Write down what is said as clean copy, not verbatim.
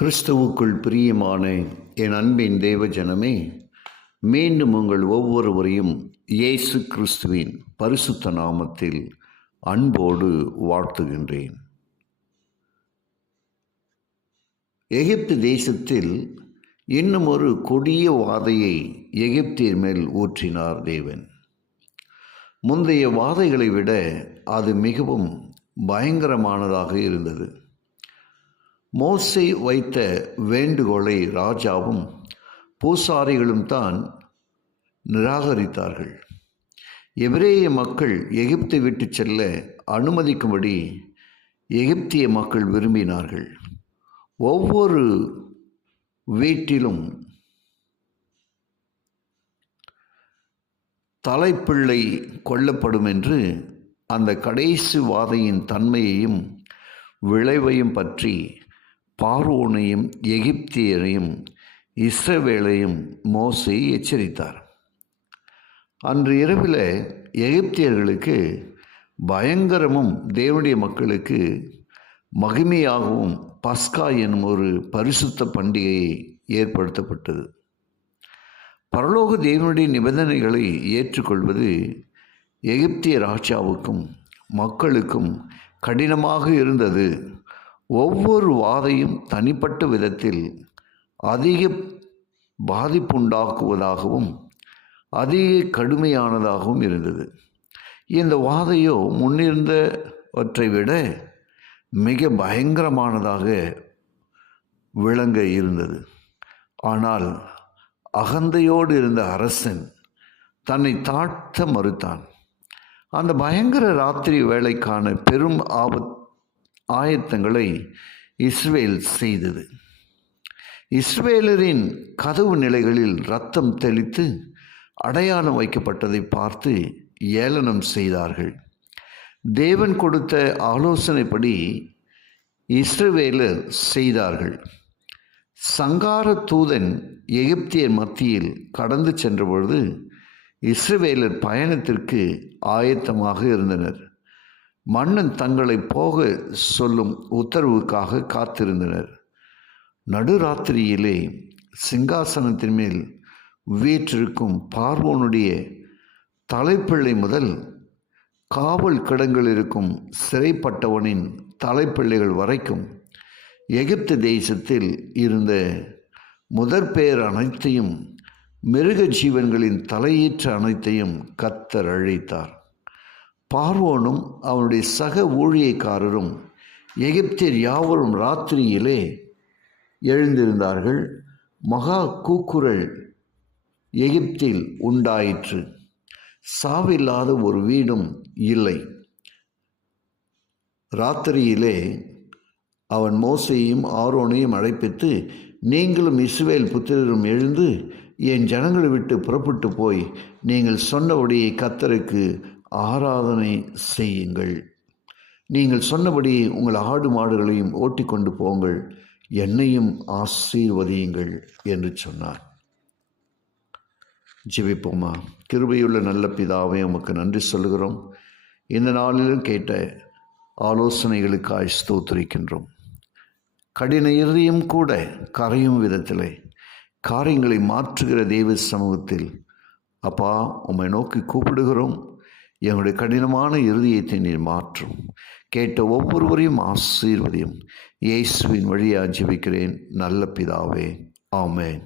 கிறிஸ்துவுக்குள் பிரியமான என் அன்பின் தேவ ஜனமே, மீண்டும் உங்கள் ஒவ்வொருவரையும் இயேசு கிறிஸ்துவின் பரிசுத்த நாமத்தில் அன்போடு வாழ்த்துகின்றேன். எகிப்து தேசத்தில் இன்னும் ஒரு கொடிய வாதையை எகிப்தியர் மேல் ஊற்றினார் தேவன். முந்தைய வாதைகளை விட அது மிகவும் பயங்கரமானதாக இருந்தது. மோசே வைத்த வேண்டுகோளை ராஜாவும் பூசாரிகளும் தான் நிராகரித்தார்கள். எபிரேய மக்கள் எகிப்தை விட்டு செல்ல அனுமதிக்கும்படி எகிப்திய மக்கள் விரும்பினார்கள். ஒவ்வொரு வீட்டிலும் தலைப்பிள்ளை கொல்லப்படும் என்று அந்த கடைசி வாதையின் தன்மையையும் விளைவையும் பற்றி பார்வோனையும் எகிப்தியரையும் இஸ்ரவேலையும் மோசே எச்சரித்தார். அன்று இரவில் எகிப்தியர்களுக்கு பயங்கரமும் தேவனுடைய மக்களுக்கு மகிமையாகவும் பஸ்கா எனும் ஒரு பரிசுத்த பண்டிகை ஏற்படுத்தப்பட்டது. பரலோக தேவனுடைய நிபந்தனைகளை ஏற்றுக்கொள்வது எகிப்திய ராஜாவுக்கும் மக்களுக்கும் கடினமாக இருந்தது. ஒவ்வொரு வாதையும் தனிப்பட்ட விதத்தில் அதிக பாதிப்புண்டாக்குவதாகவும் அதிக கடுமையானதாகவும் இருந்தது. இந்த வாதையோ முன்னிருந்தவற்றை விட மிக பயங்கரமானதாக விளங்க இருந்தது. ஆனால் அகந்தையோடு இருந்த அரசன் தன்னை தாழ்த்த மறுத்தான். அந்த பயங்கர ராத்திரி வேளைக்கான பெரும் ஆயத்தங்களை இஸ்ரவேல் செய்தது. இஸ்ரவேலரின் கதவு நிலைகளில் இரத்தம் தெளித்து அடையாளம் வைக்கப்பட்டதை பார்த்து ஏளனம் செய்தார்கள். தேவன் கொடுத்த ஆலோசனைப்படி இஸ்ரவேலர் செய்தார்கள். சங்கார தூதன் எகிப்தியர் மத்தியில் கடந்து சென்றபொழுது இஸ்ரவேலர் பயணத்திற்கு ஆயத்தமாக இருந்தனர். மன்னன் தங்களை போக சொல்லும் உத்தரவுக்காக காத்திருந்தனர். நடுராத்திரியிலே சிங்காசனத்தின் மேல் வீற்றிருக்கும் பார்வோனுடைய தலைப்பிள்ளை முதல் காவல் கிடங்கில் இருக்கும் சிறைப்பட்டவனின் தலைப்பிள்ளைகள் வரைக்கும் எகிப்து தேசத்தில் இருந்த முதற்பேர் அனைத்தையும் மிருக ஜீவன்களின் தலையீற்ற அனைத்தையும் கர்த்தர் அழித்தார். பார்வோனும் அவனுடைய சக ஊழியக்காரரும் எகிப்தியர் யாவரும் ராத்திரியிலே எழுந்திருந்தார்கள். மகா கூக்குரல் எகிப்தில் உண்டாயிற்று. சாவில்லாத ஒரு வீடும் இல்லை. ராத்திரியிலே அவன் மோசேயையும் ஆரோனையும் அழைப்பித்து, நீங்களும் இஸ்ரவேல் புத்திரரும் எழுந்து என் ஜனங்களை விட்டு புறப்பட்டு போய் நீங்கள் சொன்னபடியே கர்த்தருக்கு ஆராதனை செய்யுங்கள். நீங்கள் சொன்னபடி உங்கள் ஆடு மாடுகளையும் ஓட்டிக்கொண்டு போங்கள், என்னையும் ஆசீர்வதியுங்கள் என்று சொன்னார். ஜெபிப்போமா. கிருபையுள்ள நல்ல பிதாவே, உமக்கு நன்றி சொல்கிறோம். இந்த நாளிலும் கேட்ட ஆலோசனைகளுக்காய் ஸ்தோத்திரிக்கின்றோம். கடின இருதயம் கூட கரையும் விதத்திலே காரியங்களை மாற்றுகிற தேவ சமூகத்தில் அப்பா உம்மை நோக்கி கூப்பிடுகிறோம். எங்களுடைய கடினமான இருதயத்தை நீர் மாற்றும். கேட்ட ஒவ்வொருவரையும் ஆசீர்வதியும். இயேசுவின் வழியாக ஜெபிக்கிறேன் நல்ல பிதாவே, ஆமென்.